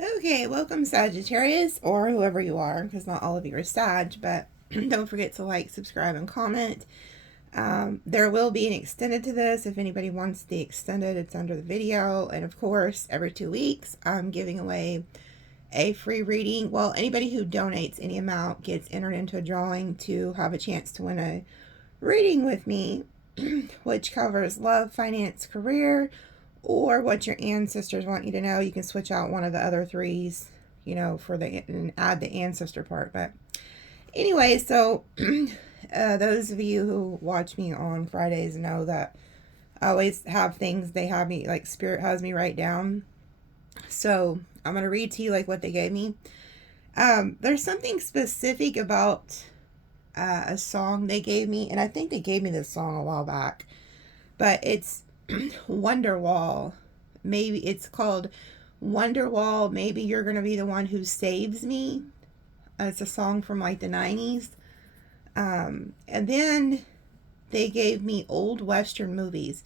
Okay, welcome Sagittarius, or whoever you are, because not all of you are Sag, but don't forget to like, subscribe, and comment. There will be an extended to this. If anybody wants the extended, it's under the video. And of course, every 2 weeks, I'm giving away a free reading. Well, anybody who donates any amount gets entered into a drawing to have a chance to win a reading with me, which covers love, finance, career, or what your ancestors want you to know. You can switch out one of the other threes, for and add the ancestor part. But anyway, so those of you who watch me on Fridays know that I always have things they have me, like Spirit has me write down. So I'm going to read to you like what they gave me. There's something specific about a song they gave me, and I think they gave me this song a while back, but it's Wonderwall. Maybe it's called Wonderwall. Maybe you're going to be the one who saves me. It's a song from like the 90s. And then they gave me old Western movies.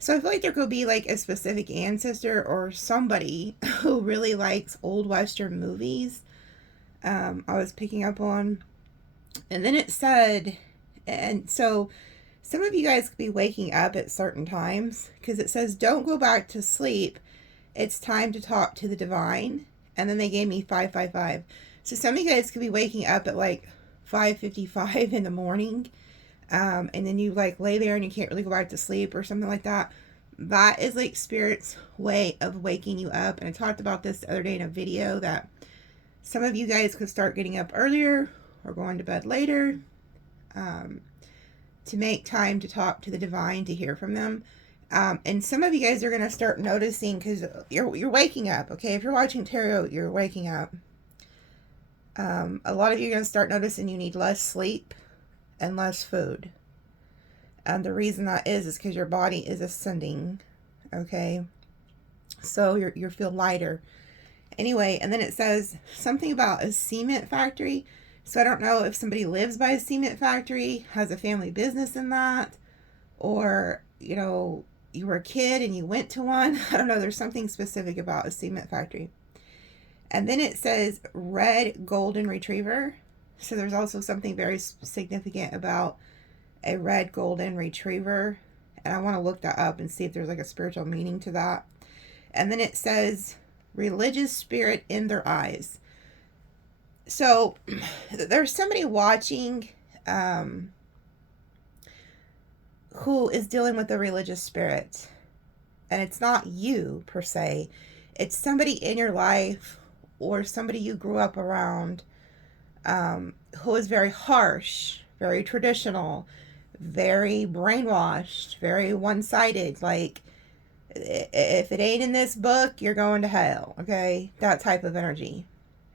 So I feel like there could be like a specific ancestor or somebody who really likes old Western movies. I was picking up on. And then it said, and so some of you guys could be waking up at certain times because it says, don't go back to sleep. It's time to talk to the divine. And then they gave me 555. So some of you guys could be waking up at like 5:55 in the morning. And then you like lay there and you can't really go back to sleep or something like that. That is like Spirit's way of waking you up. And I talked about this the other day in a video that some of you guys could start getting up earlier or going to bed later. To make time to talk to the divine, to hear from them. And some of you guys are going to start noticing, because you're waking up, okay? If you're watching tarot, you're waking up. A lot of you are going to start noticing you need less sleep and less food. And the reason that is because your body is ascending, okay? So you feel lighter. Anyway, and then it says something about a cement factory. So I don't know if somebody lives by a cement factory, has a family business in that, or, you were a kid and you went to one. I don't know. There's something specific about a cement factory. And then it says red golden retriever. So there's also something very significant about a red golden retriever. And I want to look that up and see if there's like a spiritual meaning to that. And then it says religious spirit in their eyes. So there's somebody watching who is dealing with a religious spirit. And it's not you per se. It's somebody in your life or somebody you grew up around who is very harsh, very traditional, very brainwashed, very one-sided. Like, if it ain't in this book, you're going to hell, okay? That type of energy.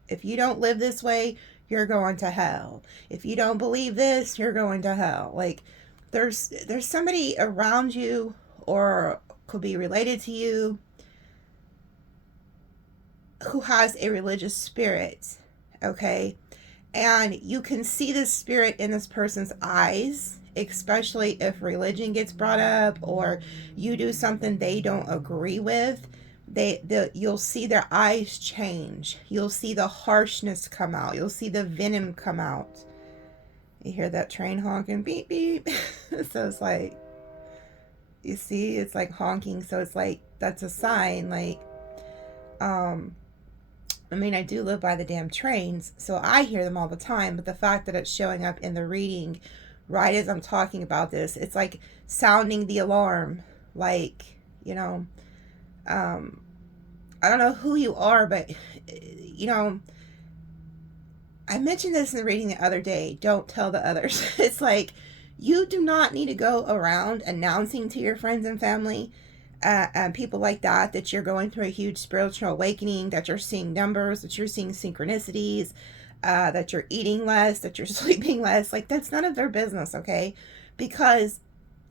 If you don't live this way, you're going to hell. If you don't believe this, you're going to hell. Like, there's somebody around you or could be related to you who has a religious spirit, okay? And you can see this spirit in this person's eyes, especially if religion gets brought up or you do something they don't agree with. You'll see their eyes change. You'll see the harshness come out. You'll see the venom come out. You hear that train honking, beep, beep. So it's like, you see, it's like honking. So it's like, that's a sign. Like, I do live by the damn trains, so I hear them all the time. But the fact that it's showing up in the reading right as I'm talking about this, it's like sounding the alarm. Like, I don't know who you are, but, I mentioned this in the reading the other day. Don't tell the others. It's like, you do not need to go around announcing to your friends and family and people like that you're going through a huge spiritual awakening, that you're seeing numbers, that you're seeing synchronicities, that you're eating less, that you're sleeping less. Like, that's none of their business, okay? Because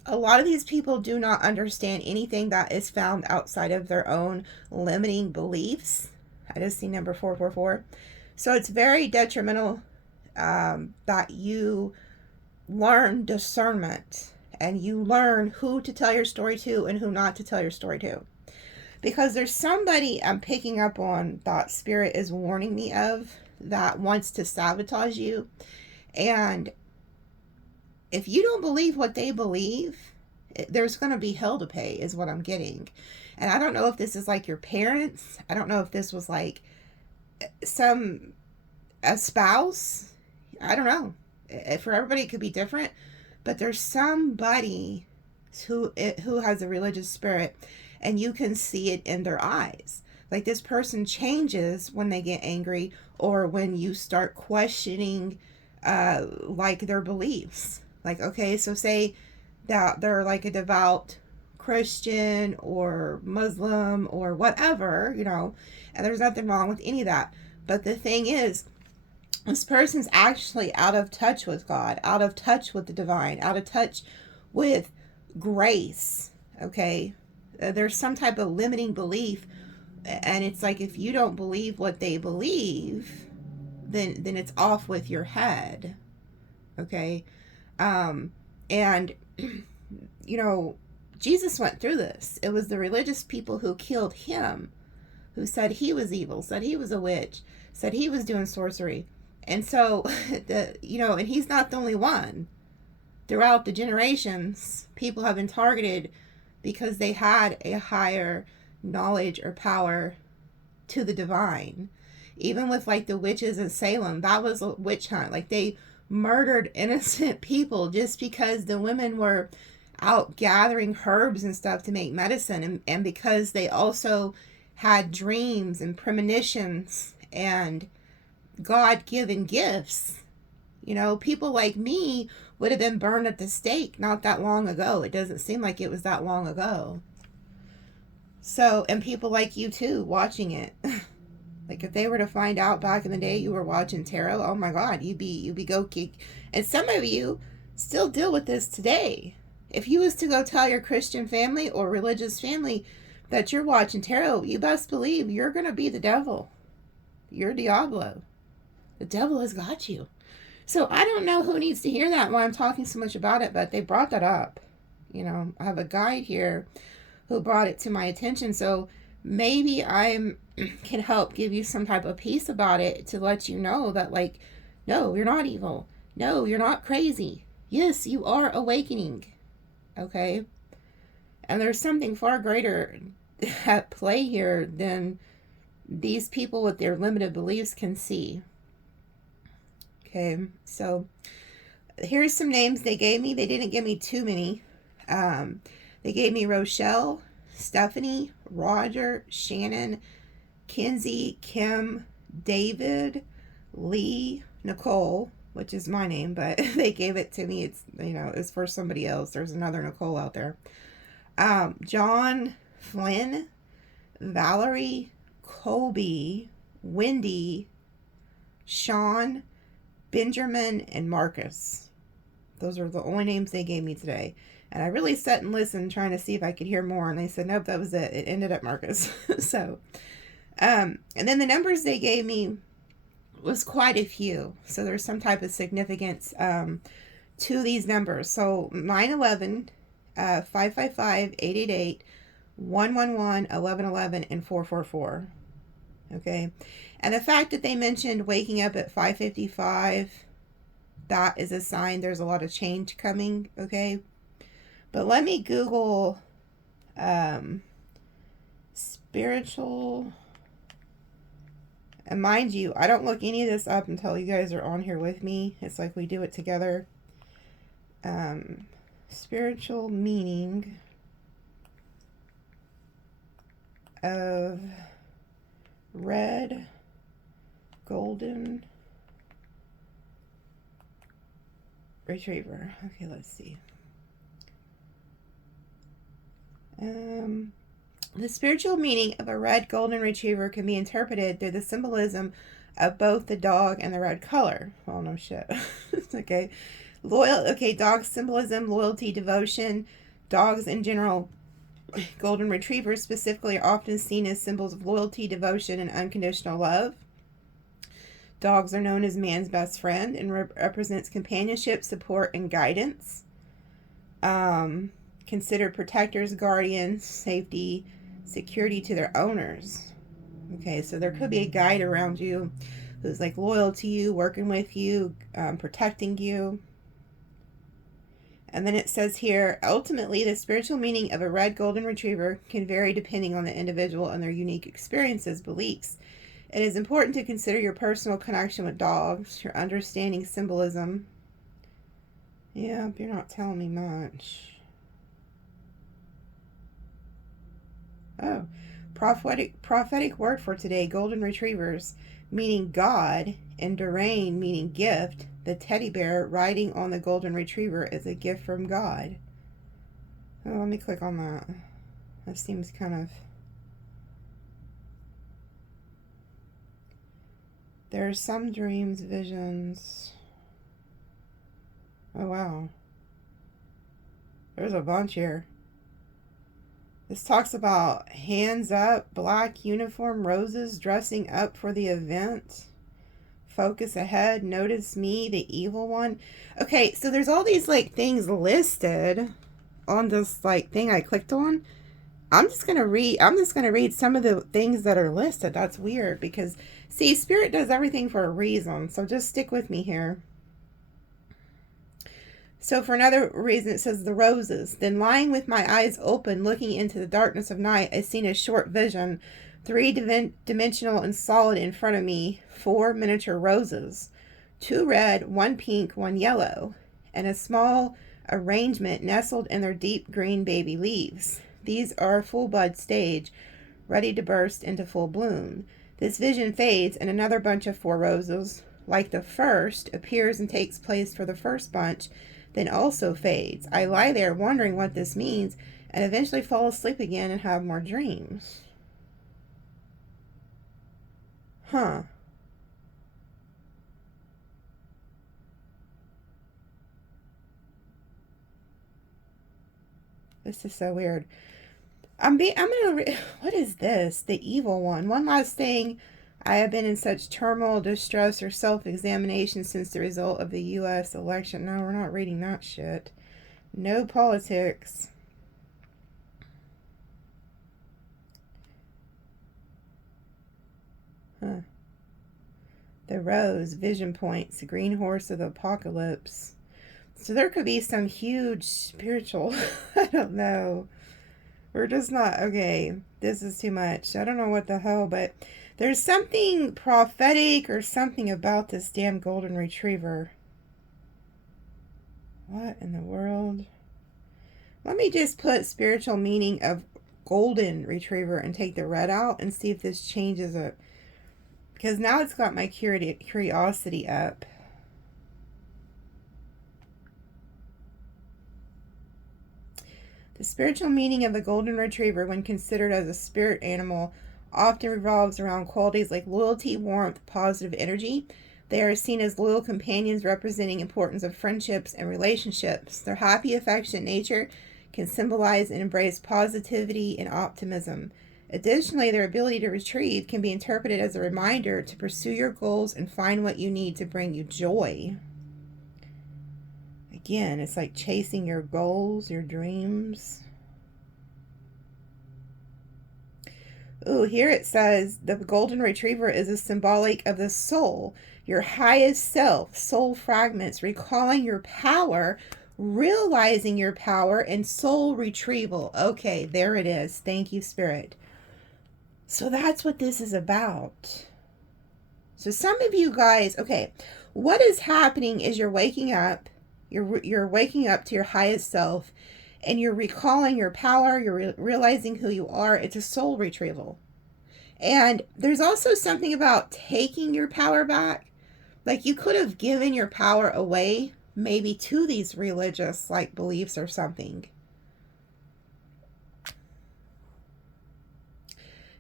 a lot of these people do not understand anything that is found outside of their own limiting beliefs. I just see number 444. So it's very detrimental that you learn discernment and you learn who to tell your story to and who not to tell your story to. Because there's somebody I'm picking up on that Spirit is warning me of that wants to sabotage you. And if you don't believe what they believe, there's going to be hell to pay, is what I'm getting. And I don't know if this is like your parents. I don't know if this was like a spouse. I don't know. For everybody, it could be different. But there's somebody who has a religious spirit, and you can see it in their eyes. Like, this person changes when they get angry, or when you start questioning like their beliefs. Like, okay, so say that they're like a devout Christian or Muslim or whatever, you know, and there's nothing wrong with any of that. But the thing is, this person's actually out of touch with God, out of touch with the divine, out of touch with grace, okay? There's some type of limiting belief, and it's like, if you don't believe what they believe, then it's off with your head, okay? And, you know, Jesus went through this. It was the religious people who killed him, who said he was evil, said he was a witch, said he was doing sorcery. And so, and he's not the only one. Throughout the generations, people have been targeted because they had a higher knowledge or power to the divine. Even with like the witches in Salem, that was a witch hunt. Like, they murdered innocent people just because the women were out gathering herbs and stuff to make medicine, and because they also had dreams and premonitions and God-given gifts. You know, people like me would have been burned at the stake not that long ago. It doesn't seem like it was that long ago. So, and people like you too, watching it. Like, if they were to find out back in the day you were watching tarot, oh my God, you'd be go kick. And some of you still deal with this today. If you was to go tell your Christian family or religious family that you're watching tarot, you best believe you're going to be the devil. You're Diablo. The devil has got you. So I don't know who needs to hear that, why I'm talking so much about it, but they brought that up. You know, I have a guide here who brought it to my attention. So maybe I can help give you some type of peace about it, to let you know that, like, no, you're not evil. No, you're not crazy. Yes, you are awakening. Okay? And there's something far greater at play here than these people with their limited beliefs can see. Okay, so here's some names they gave me. They didn't give me too many. They gave me Rochelle, Stephanie, Roger, Shannon, Kinsey, Kim, David, Lee, Nicole, which is my name, but they gave it to me. It's, you know, it's for somebody else. There's another Nicole out there. John, Flynn, Valerie, Colby, Wendy, Sean, Benjamin, and Marcus. Those are the only names they gave me today. And I really sat and listened, trying to see if I could hear more. And they said, nope, that was it. It ended at Marcus. So, and then the numbers they gave me was quite a few. So there's some type of significance to these numbers. So 911, 555, 888, 111, 1111, and 444. Okay. And the fact that they mentioned waking up at 5:55, that is a sign there's a lot of change coming. Okay. But let me Google spiritual. And mind you, I don't look any of this up until you guys are on here with me. It's like we do it together. Spiritual meaning of red golden retriever. Okay, let's see. The spiritual meaning of a red golden retriever can be interpreted through the symbolism of both the dog and the red color. Well, no shit. Okay. Dog symbolism, loyalty, devotion. Dogs in general, golden retrievers specifically, are often seen as symbols of loyalty, devotion, and unconditional love. Dogs are known as man's best friend and represents companionship, support, and guidance. Considered protectors, guardians, safety, security to their owners. Okay, so there could be a guide around you who's like loyal to you, working with you, protecting you. And then it says here, ultimately, the spiritual meaning of a red golden retriever can vary depending on the individual and their unique experiences, beliefs. It is important to consider your personal connection with dogs, your understanding symbolism. Yeah, you're not telling me much. Oh, prophetic word for today, golden retrievers, meaning God, and Durain, meaning gift. The teddy bear riding on the golden retriever is a gift from God. Oh, let me click on that. That seems kind of... There are some dreams, visions. Oh, wow. There's a bunch here. This talks about hands up, black uniform, roses, dressing up for the event. Focus ahead, notice me, the evil one. Okay, so there's all these like things listed on this like thing I clicked on. I'm just gonna read some of the things that are listed. That's weird because see, Spirit does everything for a reason. So just stick with me here. So for another reason, it says the roses. Then lying with my eyes open, looking into the darkness of night, I seen a short vision, three-dimensional and solid in front of me, 4 miniature roses, 2 red, 1 pink, 1 yellow, and a small arrangement nestled in their deep green baby leaves. These are full bud stage, ready to burst into full bloom. This vision fades, and another bunch of 4 roses, like the first, appears and takes place for the first bunch, then also fades. I lie there wondering what this means and eventually fall asleep again and have more dreams. Huh. This is so weird. What is this? The evil one. One last thing. I have been in such turmoil, distress, or self-examination since the result of the U.S. election. No, we're not reading that shit. No politics. Huh. The rose, vision points, the green horse of the apocalypse. So there could be some huge spiritual, I don't know. We're just not, okay, this is too much. I don't know what the hell, but there's something prophetic or something about this damn golden retriever. What in the world? Let me just put spiritual meaning of golden retriever and take the red out and see if this changes it. Because now it's got my curiosity up. The spiritual meaning of the golden retriever, when considered as a spirit animal, often revolves around qualities like loyalty, warmth, positive energy. They are seen as loyal companions representing importance of friendships and relationships. Their happy, affectionate nature can symbolize and embrace positivity and optimism. Additionally, their ability to retrieve can be interpreted as a reminder to pursue your goals and find what you need to bring you joy. Again, it's like chasing your goals, your dreams. Ooh, here it says the golden retriever is a symbolic of the soul, your highest self, soul fragments, recalling your power, realizing your power, and soul retrieval. Okay, there it is. Thank you, Spirit. So that's what this is about. So some of you guys, okay, what is happening is you're waking up. You're waking up to your highest self, and you're recalling your power. You're realizing who you are. It's a soul retrieval. And there's also something about taking your power back. Like you could have given your power away, maybe to these religious like beliefs or something.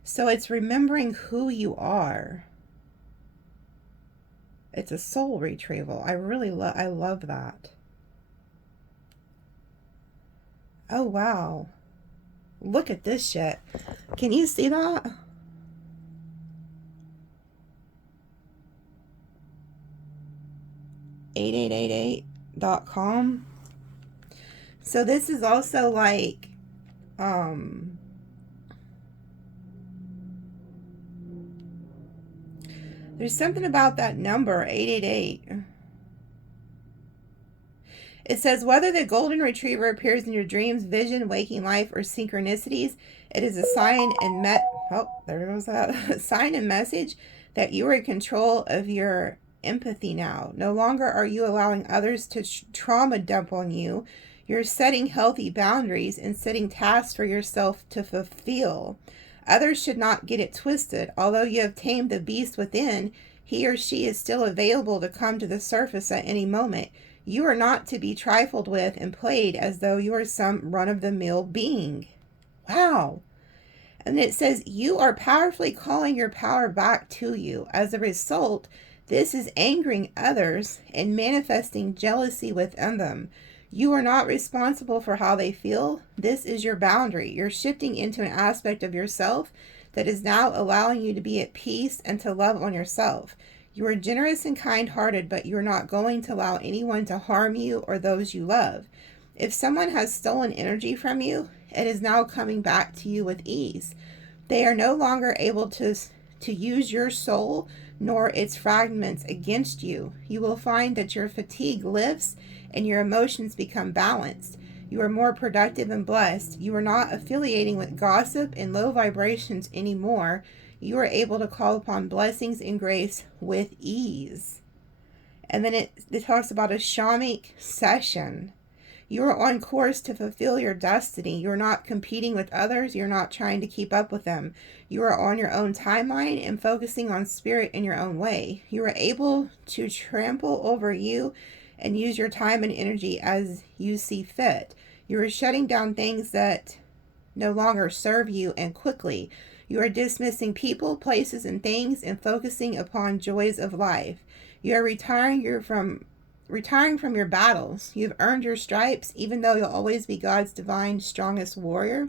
So it's remembering who you are. It's a soul retrieval. I love that. Oh, wow. Look at this shit. Can you see that? .com. So this is also like, There's something about that number, 888. It says, whether the golden retriever appears in your dreams, vision, waking life, or synchronicities, it is a sign and there goes that. Sign and message that you are in control of your empathy now. No longer are you allowing others to trauma dump on you. You're setting healthy boundaries and setting tasks for yourself to fulfill. Others should not get it twisted. Although you have tamed the beast within, he or she is still available to come to the surface at any moment. You are not to be trifled with and played as though you are some run-of-the-mill being. Wow. And it says, you are powerfully calling your power back to you. As a result, this is angering others and manifesting jealousy within them. You are not responsible for how they feel. This is your boundary. You're shifting into an aspect of yourself that is now allowing you to be at peace and to love on yourself. You are generous and kind-hearted, but you're not going to allow anyone to harm you or those you love. If someone has stolen energy from you, it is now coming back to you with ease. They are no longer able to use your soul nor its fragments against you. You will find that your fatigue lifts and your emotions become balanced. You are more productive and blessed. You are not affiliating with gossip and low vibrations anymore. You are able to call upon blessings and grace with ease. And then it talks about a shamanic session. You are on course to fulfill your destiny. You're not competing with others. You're not trying to keep up with them. You are on your own timeline and focusing on spirit in your own way. You are able to trample over you and use your time and energy as you see fit. You are shutting down things that no longer serve you, and quickly. You are dismissing people, places, and things and focusing upon joys of life. You are retiring from your battles. You've earned your stripes, even though you'll always be God's divine strongest warrior.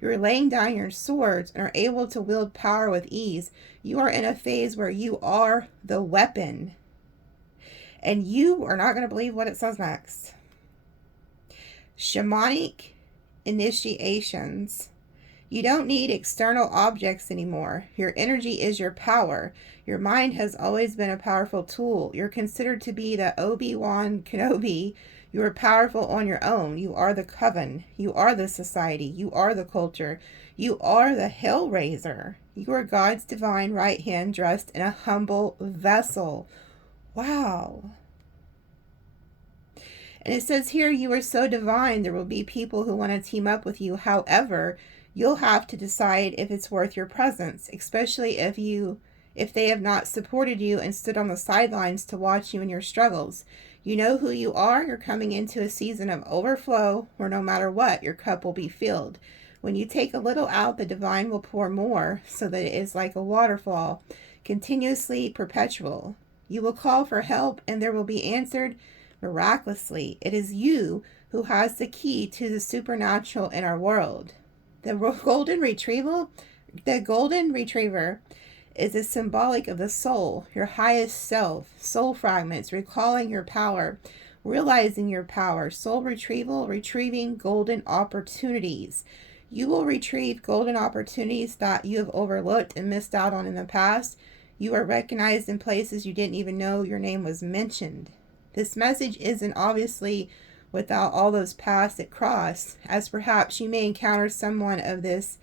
You are laying down your swords and are able to wield power with ease. You are in a phase where you are the weapon. And you are not going to believe what it says next. Shamanic initiations. You don't need external objects anymore. Your energy is your power. Your mind has always been a powerful tool. You're considered to be the Obi-Wan Kenobi. You are powerful on your own. You are the coven. You are the society. You are the culture. You are the Hellraiser. You are God's divine right hand dressed in a humble vessel. Wow. And it says here, you are so divine, there will be people who want to team up with you. However, you'll have to decide if it's worth your presence, especially if they have not supported you and stood on the sidelines to watch you in your struggles. You know who you are. You're coming into a season of overflow where no matter what, your cup will be filled. When you take a little out, the divine will pour more, so that it is like a waterfall, continuously perpetual. You will call for help and there will be answered miraculously. It is you who has the key to the supernatural in our world. The golden retriever is a symbolic of the soul, your highest self, soul fragments, recalling your power, realizing your power, soul retrieval, retrieving golden opportunities. You will retrieve golden opportunities that you have overlooked and missed out on in the past. You are recognized in places you didn't even know your name was mentioned. This message isn't obviously without all those paths that cross, as perhaps you may encounter someone of this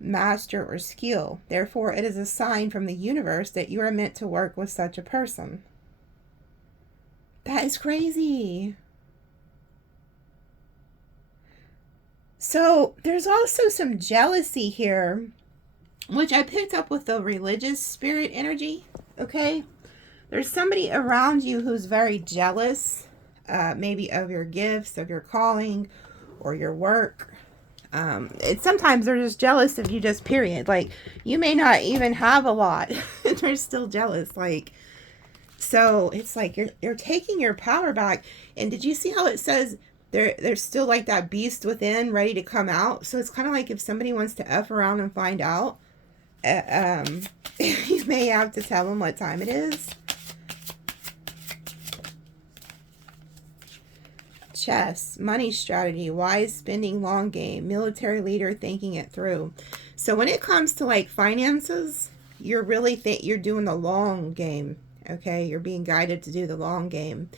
master or skill. Therefore, it is a sign from the universe that you are meant to work with such a person. That is crazy. So there's also some jealousy here, which I picked up with the religious spirit energy. Okay, there's somebody around you who's very jealous, maybe of your gifts, of your calling, or your work. Sometimes they're just jealous of you, just period. Like, you may not even have a lot and they're still jealous. Like, so it's like you're taking your power back. And did you see how it says there's still like that beast within ready to come out? So it's kind of like if somebody wants to F around and find out, you may have to tell them what time it is. Chess, money strategy, wise spending, long game, military leader thinking it through. So when it comes to like finances, you're really you're doing the long game. Okay, you're being guided to do the long game.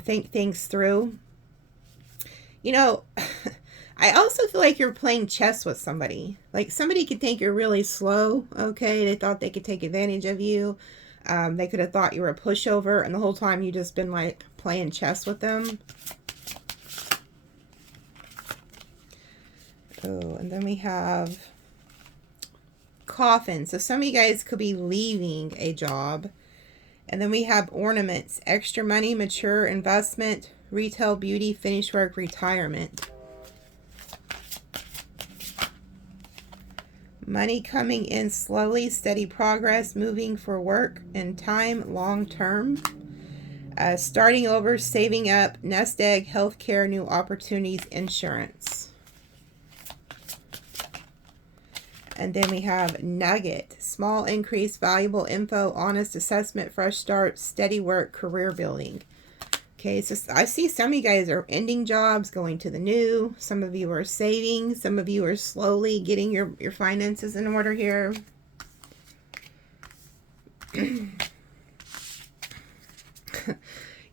Think things through. You know, I also feel like you're playing chess with somebody. Like, somebody could think you're really slow. Okay, they thought they could take advantage of you. They could have thought you were a pushover, and the whole time you just been like playing chess with them. Oh, and then we have coffin. So some of you guys could be leaving a job. And then we have ornaments, extra money, mature investment, retail, beauty, finish work, retirement. Money coming in slowly, steady progress, moving for work and time, long term. Starting over, saving up, nest egg, healthcare, new opportunities, insurance. And then we have nugget, small increase, valuable info, honest assessment, fresh start, steady work, career building. Okay, so I see some of you guys are ending jobs, going to the new. Some of you are saving. Some of you are slowly getting your finances in order here.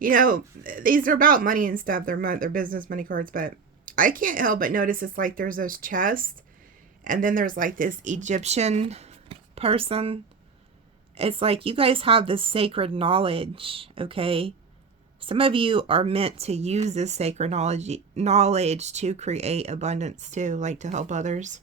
You know, these are about money and stuff. They're business money cards, but I can't help but notice it's like there's this chest, and then there's like this Egyptian person. It's like you guys have this sacred knowledge, okay? Some of you are meant to use this sacred knowledge to create abundance too, like to help others.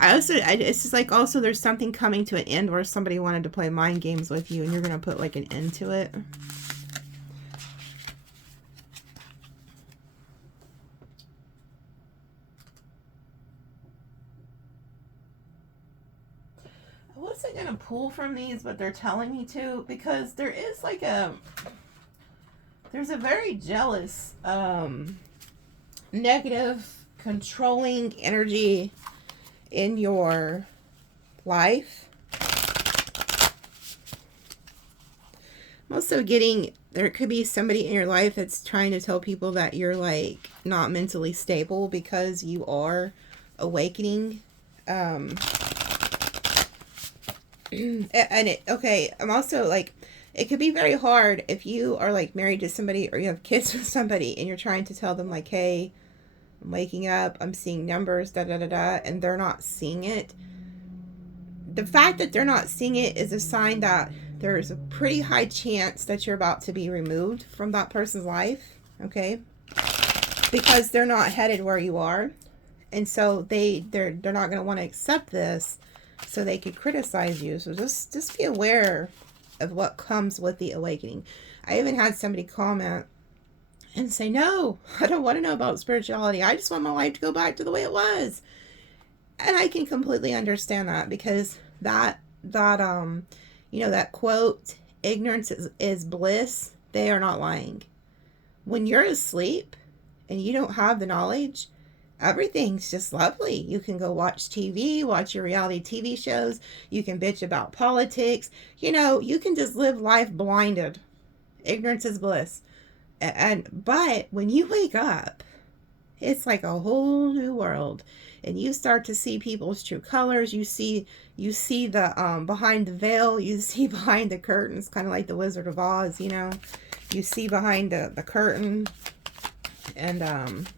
It's just like also there's something coming to an end where somebody wanted to play mind games with you and you're going to put like an end to it. I wasn't going to pull from these, but they're telling me to, because there is like there's a very jealous, negative, controlling energy in your life. I'm also getting, there could be somebody in your life that's trying to tell people that you're like not mentally stable because you are awakening. And okay, I'm also like, it could be very hard if you are like married to somebody or you have kids with somebody and you're trying to tell them like, hey, I'm waking up, I'm seeing numbers, and they're not seeing it. The fact that they're not seeing it is a sign that there's a pretty high chance that you're about to be removed from that person's life, okay? Because they're not headed where you are. And so they're not going to want to accept this, so they could criticize you. So just be aware of what comes with the awakening. I even had somebody comment and say, no, I don't want to know about spirituality. I just want my life to go back to the way it was. And I can completely understand that, because that you know, that quote, ignorance is bliss, they are not lying. When you're asleep and you don't have the knowledge, everything's just lovely. You can go watch TV, watch your reality TV shows. You can bitch about politics. You know, you can just live life blinded. Ignorance is bliss. But when you wake up, it's like a whole new world, and you start to see people's true colors. You see the behind the veil. You see behind the curtains, kind of like the Wizard of Oz. You know, you see behind the curtain, and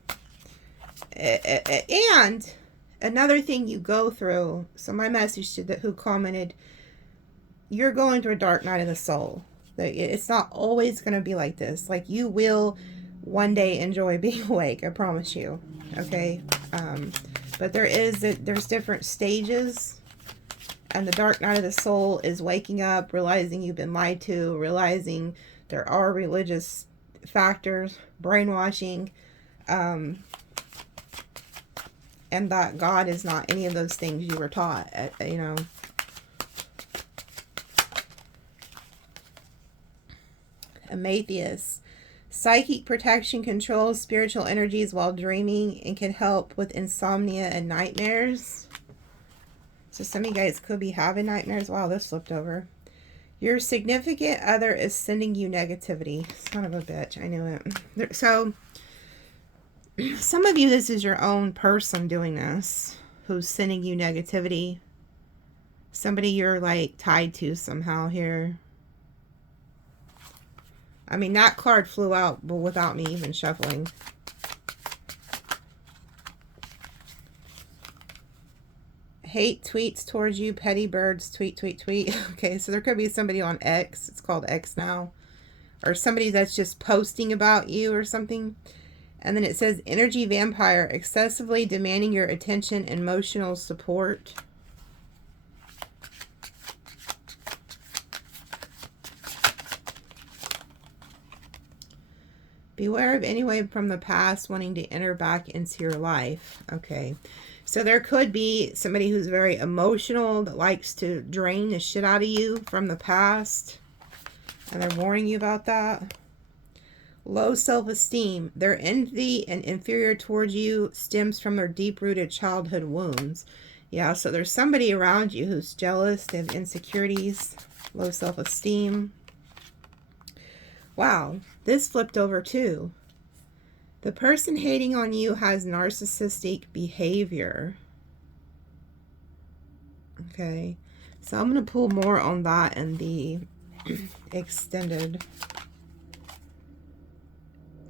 and another thing you go through. So my message to who commented, you're going through a dark night of the soul. It's not always going to be like this. Like, you will one day enjoy being awake. I promise you. Okay. But there's different stages, and the dark night of the soul is waking up, realizing you've been lied to, realizing there are religious factors, brainwashing, and that God is not any of those things you were taught, you know. Amethyst. Psychic protection controls spiritual energies while dreaming and can help with insomnia and nightmares. So some of you guys could be having nightmares. Wow, this flipped over. Your significant other is sending you negativity. Son of a bitch. I knew it. So Some of you, this is your own person doing this, who's sending you negativity. Somebody you're like tied to somehow here. I mean, that card flew out, but without me even shuffling. Hate tweets towards you, petty birds, tweet, tweet, tweet. Okay, so there could be somebody on X. It's called X now. Or somebody that's just posting about you or something. And then it says, energy vampire, excessively demanding your attention and emotional support. Beware of anyone from the past wanting to enter back into your life. Okay. So there could be somebody who's very emotional that likes to drain the shit out of you from the past. And they're warning you about that. Low self-esteem. Their envy and inferior towards you stems from their deep-rooted childhood wounds. Yeah, so there's somebody around you who's jealous. They have insecurities. Low self-esteem. Wow, this flipped over too. The person hating on you has narcissistic behavior. Okay, so I'm going to pull more on that in the extended.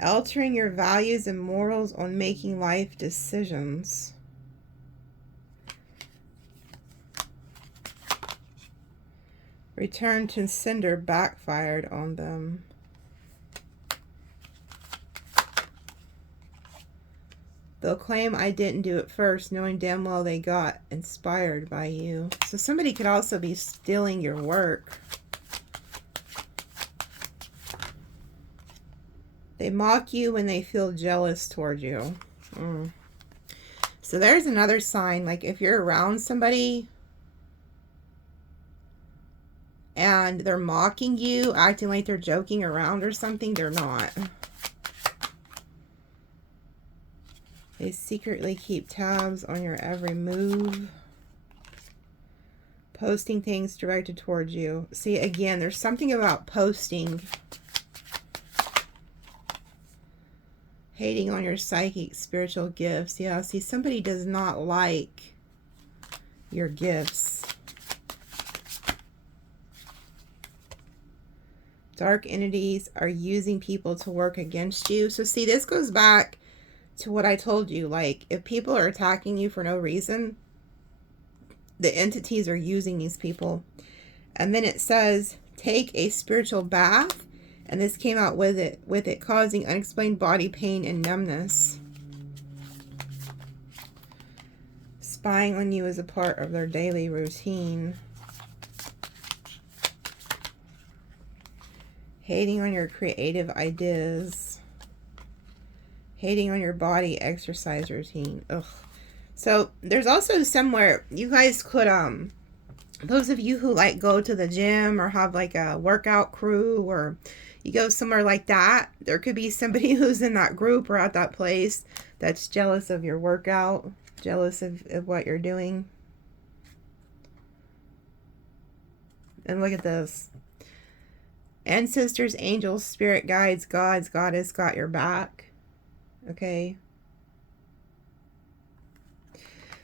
Altering your values and morals on making life decisions. Return to sender backfired on them. They'll claim I didn't do it first, knowing damn well they got inspired by you. So somebody could also be stealing your work. They mock you when they feel jealous toward you. So there's another sign. Like if you're around somebody and they're mocking you, acting like they're joking around or something, they're not. They secretly keep tabs on your every move. Posting things directed towards you. See, again, there's something about posting. Hating on your psychic spiritual gifts. Yeah, see, somebody does not like your gifts. Dark entities are using people to work against you. So see, this goes back to what I told you. Like, if people are attacking you for no reason, the entities are using these people. And then it says, take a spiritual bath. And this came out with it causing unexplained body pain and numbness. Spying on you as a part of their daily routine. Hating on your creative ideas. Hating on your body exercise routine. Ugh. So there's also somewhere you guys could, those of you who like go to the gym or have like a workout crew, or you go somewhere like that, there could be somebody who's in that group or at that place that's jealous of your workout, jealous of what you're doing. And look at this. Ancestors, angels, spirit guides, gods, goddess got your back. Okay.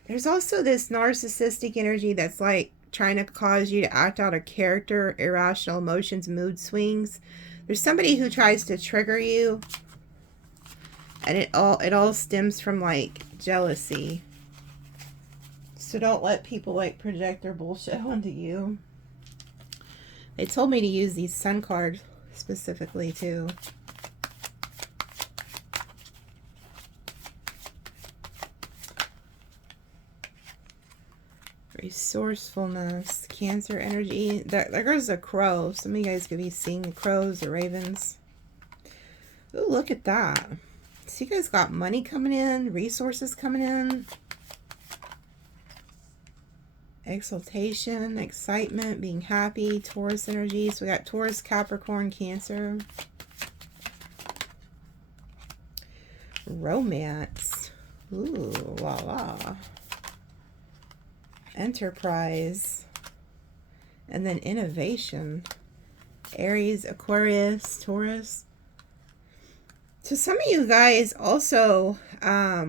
There's also this narcissistic energy that's like trying to cause you to act out of character, irrational emotions, mood swings. There's somebody who tries to trigger you, and it all stems from like jealousy. So don't let people like project their bullshit onto you. They told me to use these sun cards specifically too. Resourcefulness, Cancer energy. There goes a crow. Some of you guys could be seeing the crows or ravens. Ooh, look at that. So you guys got money coming in, resources coming in. Exaltation, excitement, being happy, Taurus energy. So we got Taurus, Capricorn, Cancer. Romance. Ooh, la la. Enterprise. And then innovation. Aries, Aquarius, Taurus. So some of you guys also,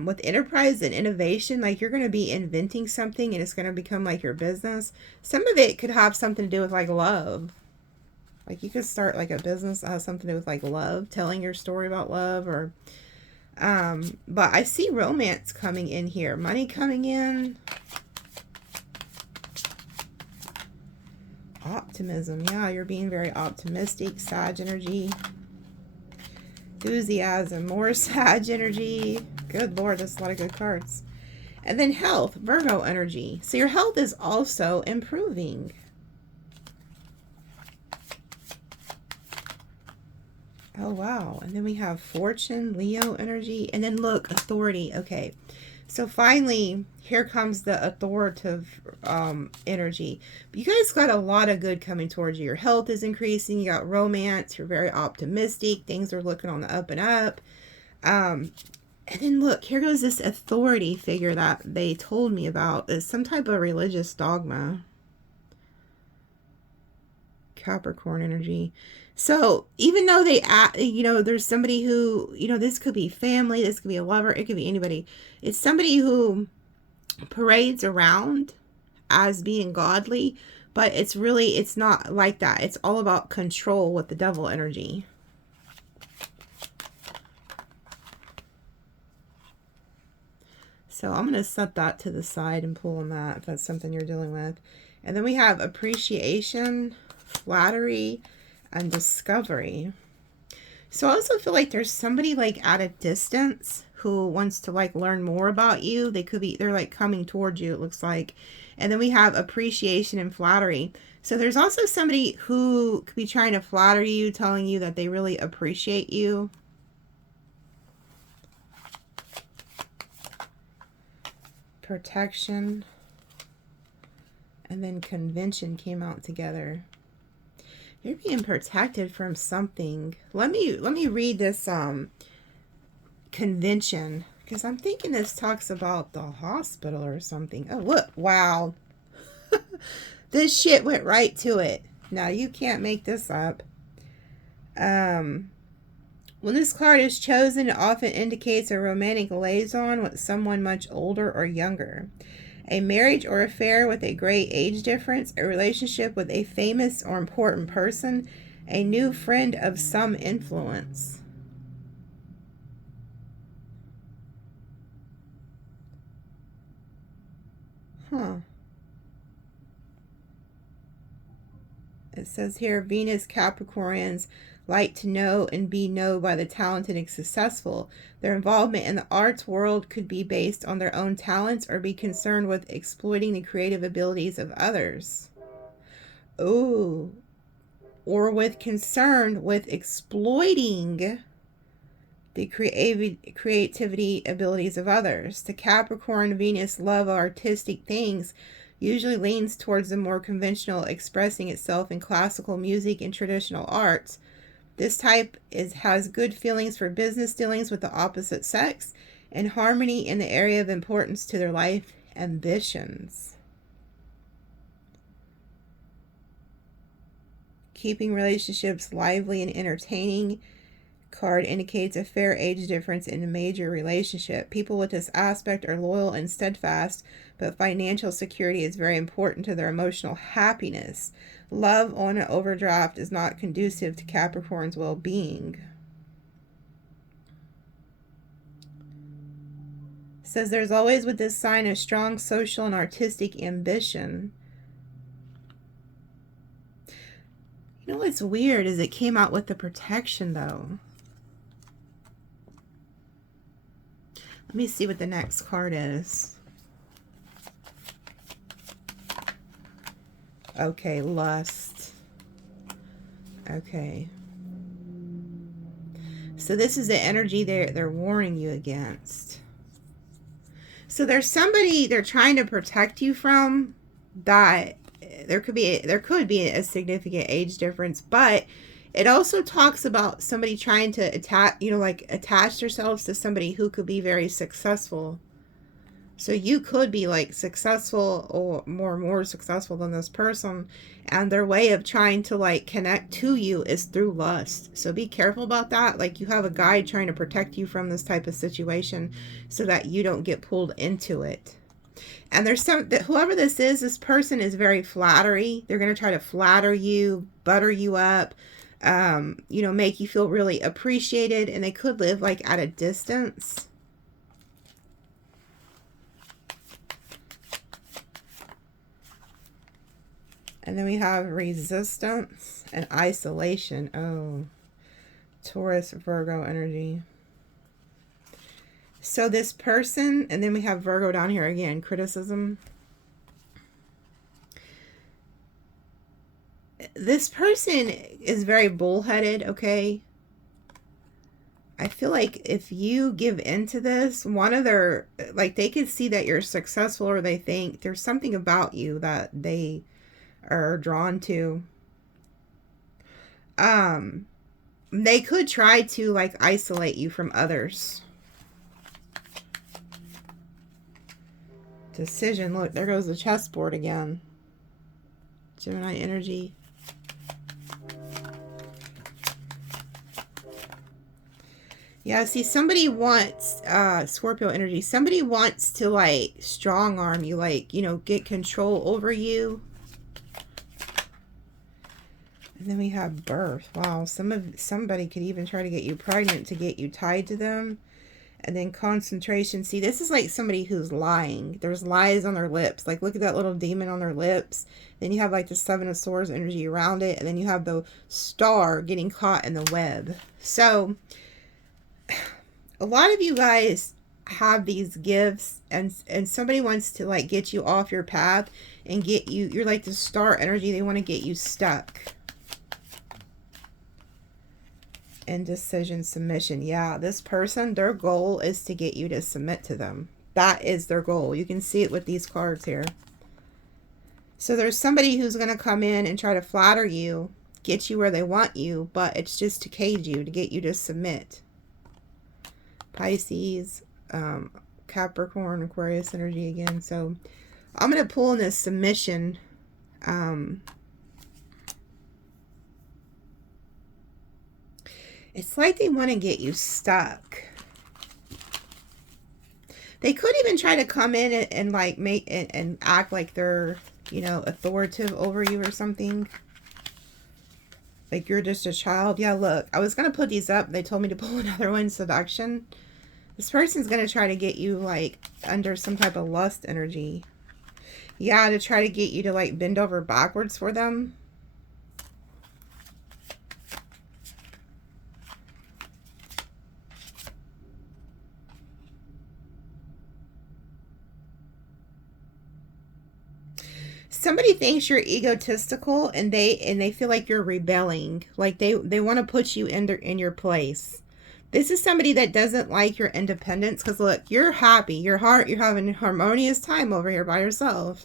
with enterprise and innovation, like you're going to be inventing something and it's going to become like your business. Some of it could have something to do with like love. Like you could start like a business that has something to do with like love, telling your story about love, or but I see romance coming in here, money coming in. Optimism, yeah, you're being very optimistic. Sag energy. Enthusiasm, more Sag energy. Good Lord, that's a lot of good cards. And then health, Virgo energy. So your health is also improving. Oh, wow. And then we have fortune, Leo energy. And then look, authority. Okay. So finally, here comes the authoritative energy. But you guys got a lot of good coming towards you. Your health is increasing. You got romance. You're very optimistic. Things are looking on the up and up. And then look, here goes this authority figure that they told me about. Is some type of religious dogma. Capricorn energy. So even though they, you know, there's somebody who, you know, this could be family, this could be a lover, it could be anybody. It's somebody who parades around as being godly, but it's really, it's not like that. It's all about control with the devil energy. So I'm going to set that to the side and pull on that if that's something you're dealing with. And then we have appreciation, flattery, and discovery. So I also feel like there's somebody like at a distance who wants to like learn more about you. They're like coming towards you, it looks like. And then we have appreciation and flattery. So there's also somebody who could be trying to flatter you, telling you that they really appreciate you. Protection. And then convention came out together. You're being protected from something. Let me read this convention, because I'm thinking this talks about the hospital or something. Oh, look. Wow. This shit went right to it. Now, you can't make this up. When this card is chosen, it often indicates a romantic liaison with someone much older or younger. A marriage or affair with a great age difference, a relationship with a famous or important person, a new friend of some influence. Huh. It says here, Venus Capricorns like to know and be known by the talented and successful. Their involvement in the arts world could be based on their own talents or be concerned with exploiting the creative abilities of others. Ooh. Or with concern with exploiting the creativity abilities of others. The Capricorn Venus love of artistic things usually leans towards the more conventional, expressing itself in classical music and traditional arts. This type has good feelings for business dealings with the opposite sex and harmony in the area of importance to their life ambitions. Keeping relationships lively and entertaining. Card indicates a fair age difference in a major relationship. People with this aspect are loyal and steadfast, but financial security is very important to their emotional happiness. Love on an overdraft is not conducive to Capricorn's well-being. Says there's always with this sign a strong social and artistic ambition. You know what's weird is it came out with the protection though. Let me see what the next card is. Okay, lust. Okay. So this is the energy they're warning you against. So there's somebody they're trying to protect you from that there could be a significant age difference, but it also talks about somebody trying to attach themselves to somebody who could be very successful. So you could be like successful or more successful than this person, and their way of trying to like connect to you is through lust. So be careful about that. Like you have a guide trying to protect you from this type of situation so that you don't get pulled into it. And there's some that whoever this person is very flattery. They're going to try to flatter you, butter you up, you know, make you feel really appreciated, and they could live like at a distance. And then we have resistance and isolation. Oh, Taurus, Virgo energy. So this person, and then we have Virgo down here again, criticism. This person is very bullheaded, okay? I feel like if you give into this, one of their, like they could see that you're successful, or they think there's something about you that they are drawn to. They could try to like isolate you from others. Decision. Look, there goes the chessboard again. Gemini energy. Yeah, see, somebody wants, Scorpio energy, somebody wants to like strong arm you, like, you know, get control over you. And then we have birth. Wow, somebody could even try to get you pregnant to get you tied to them. And then concentration. See, this is like somebody who's lying. There's lies on their lips. Like, look at that little demon on their lips. Then you have like the Seven of Swords energy around it. And then you have the star getting caught in the web. So, a lot of you guys have these gifts, and somebody wants to like get you off your path and get you, you're like the star energy. They want to get you stuck. Indecision, submission. Yeah, this person, their goal is to get you to submit to them. That is their goal. You can see it with these cards here. So there's somebody who's going to come in and try to flatter you, get you where they want you, but it's just to cage you, to get you to submit. Pisces, Capricorn, Aquarius energy again. So I'm going to pull in this submission. It's like they want to get you stuck. They could even try to come in and like make and act like they're, you know, authoritative over you or something. Like you're just a child. Yeah, look, I was going to put these up. They told me to pull another one, seduction. This person's going to try to get you like under some type of lust energy. Yeah, to try to get you to like bend over backwards for them. Somebody thinks you're egotistical, and they feel like you're rebelling. Like they want to put you in your place. This is somebody that doesn't like your independence, because look, you're happy, you're having a harmonious time over here by yourself.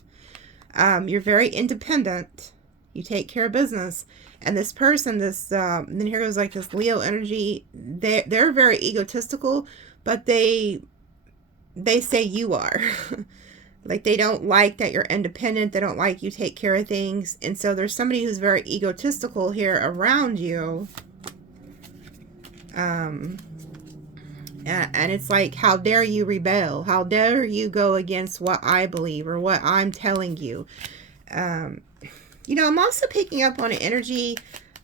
You're very independent. You take care of business. And this person, then here goes like this Leo energy. They're very egotistical, but they say you are. Like they don't like that you're independent. They don't like you take care of things. And so there's somebody who's very egotistical here around you. And it's like, how dare you rebel? How dare you go against what I believe or what I'm telling you? You know, I'm also picking up on an energy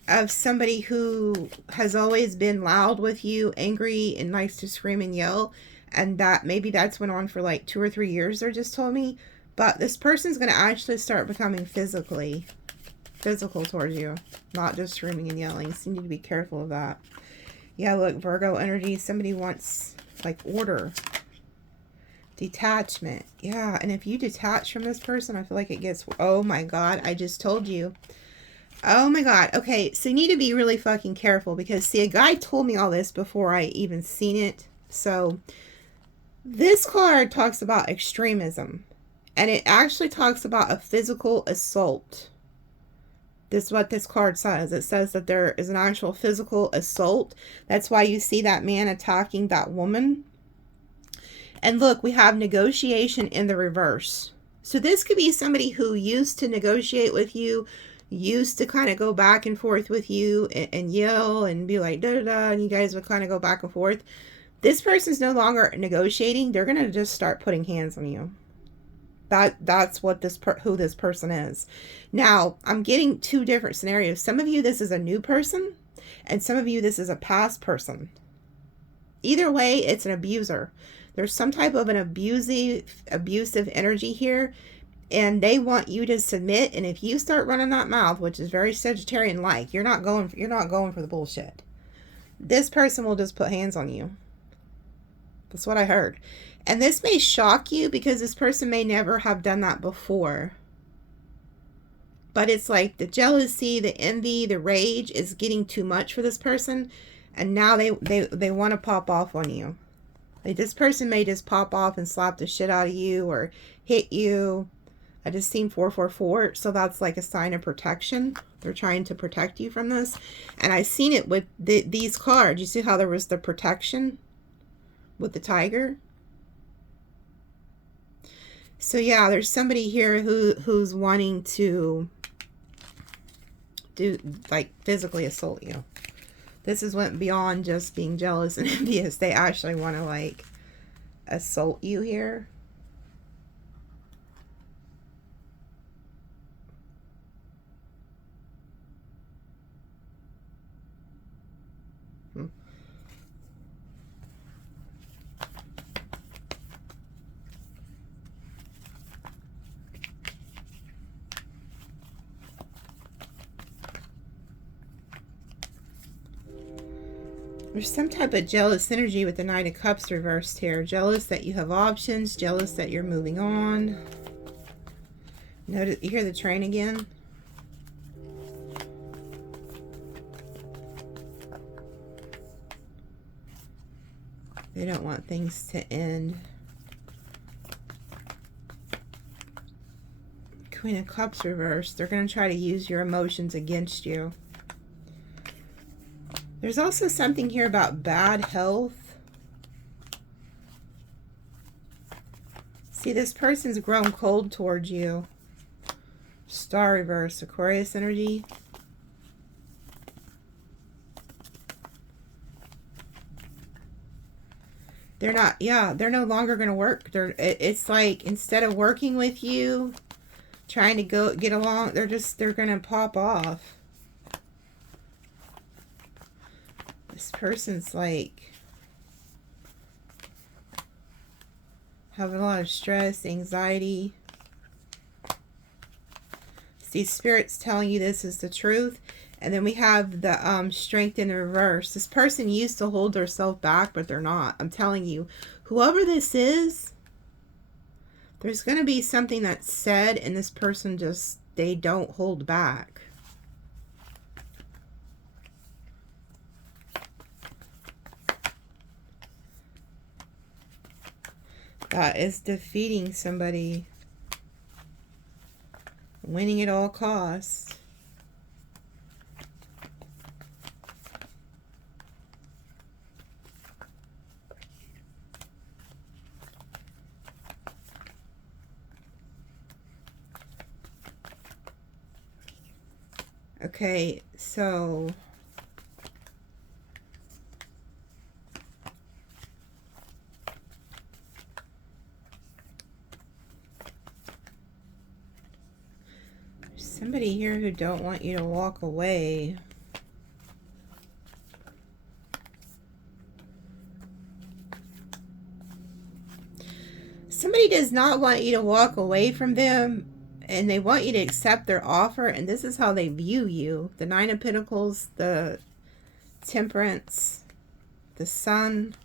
of somebody who has always been loud with you, angry, and likes to scream and yell. And that maybe that's went on for like 2 or 3 years, they just told me. But this person's going to actually start becoming physical towards you. Not just screaming and yelling. So you need to be careful of that. Yeah, look, Virgo energy. Somebody wants like order. Detachment. Yeah, and if you detach from this person, I feel like it gets... Oh my God, I just told you. Oh my God. Okay, so you need to be really fucking careful, because see, a guy told me all this before I even seen it. So... this card talks about extremism, and it actually talks about a physical assault. This is what this card says. It says that there is an actual physical assault. That's why you see that man attacking that woman. And look, we have negotiation in the reverse. So this could be somebody who used to negotiate with you, used to kind of go back and forth with you and yell and be like, da da da, and you guys would kind of go back and forth. This person's no longer negotiating. They're going to just start putting hands on you. That's what who this person is. Now, I'm getting two different scenarios. Some of you, this is a new person, and some of you, this is a past person. Either way, it's an abuser. There's some type of an abusive energy here, and they want you to submit. And if you start running that mouth, which is very Sagittarian-like, you're not going for the bullshit. This person will just put hands on you. That's what I heard. And this may shock you because this person may never have done that before. But it's like the jealousy, the envy, the rage is getting too much for this person. And now they want to pop off on you. Like this person may just pop off and slap the shit out of you or hit you. I just seen 444. So that's like a sign of protection. They're trying to protect you from this. And I seen it with these cards. You see how there was the protection with the tiger? So yeah, there's somebody here who's wanting to do like physically assault you. This is went beyond just being jealous and envious. They actually want to like assault you here. There's some type of jealous energy with the Knight of Cups reversed here. Jealous that you have options. Jealous that you're moving on. Notice, you hear the train again? They don't want things to end. Queen of Cups reversed. They're going to try to use your emotions against you. There's also something here about bad health. See, this person's grown cold towards you. Star reverse, Aquarius energy. They're not, yeah, they're no longer going to work. It's like, instead of working with you, trying to get along, they're going to pop off. This person's like having a lot of stress, anxiety. See, Spirit's telling you this is the truth. And then we have the strength in the reverse. This person used to hold themselves back, but they're not. I'm telling you, whoever this is, there's going to be something that's said, and this person just, they don't hold back. That is defeating somebody. Winning at all costs. Okay, so somebody here who don't want you to walk away. Somebody does not want you to walk away from them, and they want you to accept their offer, and this is how they view you. The Nine of Pentacles, the Temperance, the Sun.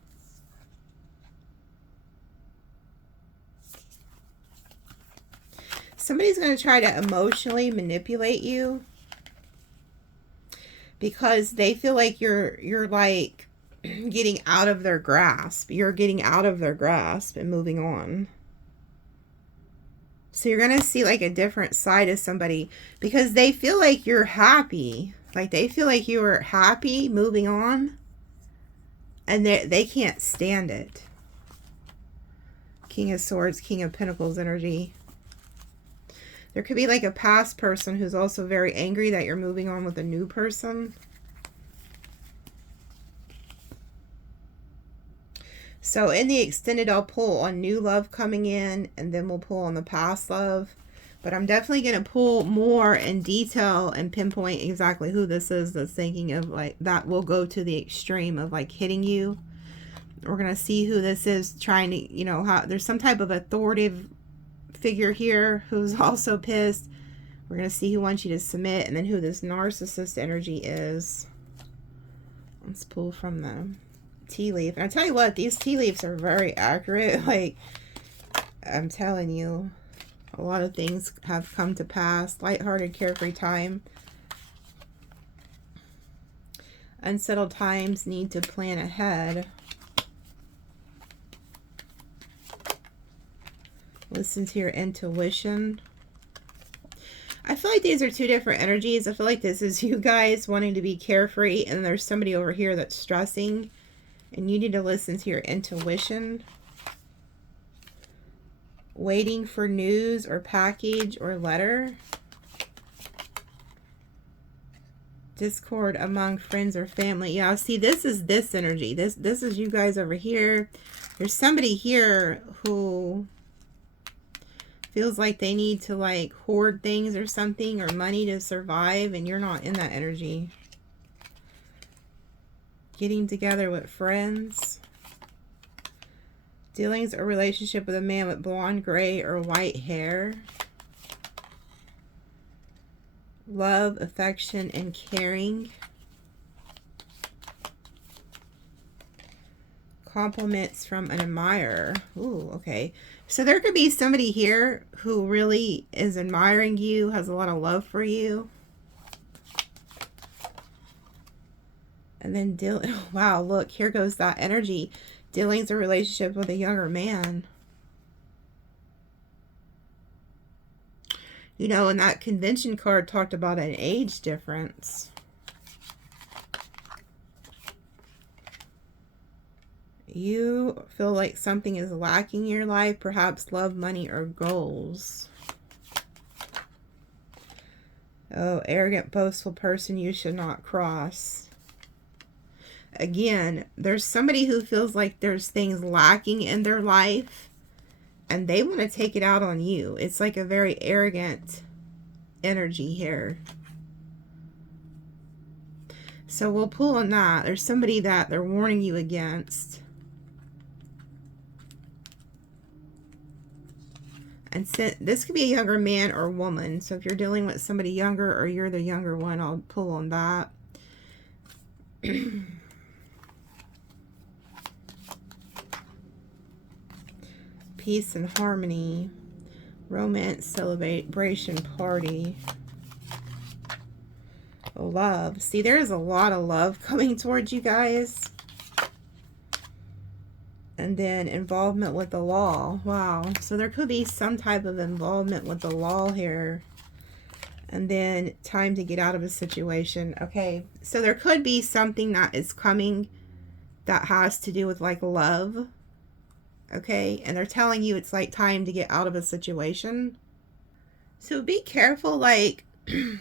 Somebody's going to try to emotionally manipulate you because they feel like you're like getting out of their grasp. You're getting out of their grasp and moving on. So you're going to see like a different side of somebody because they feel like you're happy. Like they feel like you were happy moving on, and they can't stand it. King of Swords, King of Pentacles energy. There could be like a past person who's also very angry that you're moving on with a new person. So in the extended, I'll pull on new love coming in, and then we'll pull on the past love. But I'm definitely going to pull more in detail and pinpoint exactly who this is that's thinking of like that will go to the extreme of like hitting you. We're going to see who this is trying to, you know, how there's some type of authoritative figure here who's also pissed. We're going to see who wants you to submit, and then who this narcissist energy is. Let's pull from the tea leaf. And I tell you what, these tea leaves are very accurate. Like, I'm telling you, a lot of things have come to pass. Lighthearted, carefree time. Unsettled times, need to plan ahead. Listen to your intuition. I feel like these are two different energies. I feel like this is you guys wanting to be carefree, and there's somebody over here that's stressing, and you need to listen to your intuition. Waiting for news or package or letter. Discord among friends or family. Yeah, see, this is this energy. This is you guys over here. There's somebody here who feels like they need to like hoard things or something, or money to survive, and you're not in that energy. Getting together with friends. Dealings or relationship with a man with blonde, gray, or white hair. Love, affection, and caring. Compliments from an admirer. Ooh, okay. So there could be somebody here who really is admiring you, has a lot of love for you. And then wow, look, here goes that energy. Dealings or relationship with a younger man. You know, and that convention card talked about an age difference. You feel like something is lacking in your life, perhaps love, money, or goals. Oh, arrogant, boastful person you should not cross. Again, there's somebody who feels like there's things lacking in their life, and they want to take it out on you. It's like a very arrogant energy here. So we'll pull on that. There's somebody that they're warning you against. And this could be a younger man or woman. So if you're dealing with somebody younger, or you're the younger one, I'll pull on that. Peace and harmony. Romance, celebration, party. Love. See, there is a lot of love coming towards you guys. And then involvement with the law. Wow. So there could be some type of involvement with the law here. And then time to get out of a situation. Okay. So there could be something that is coming that has to do with like love. Okay. And they're telling you it's like time to get out of a situation. So be careful. Like, you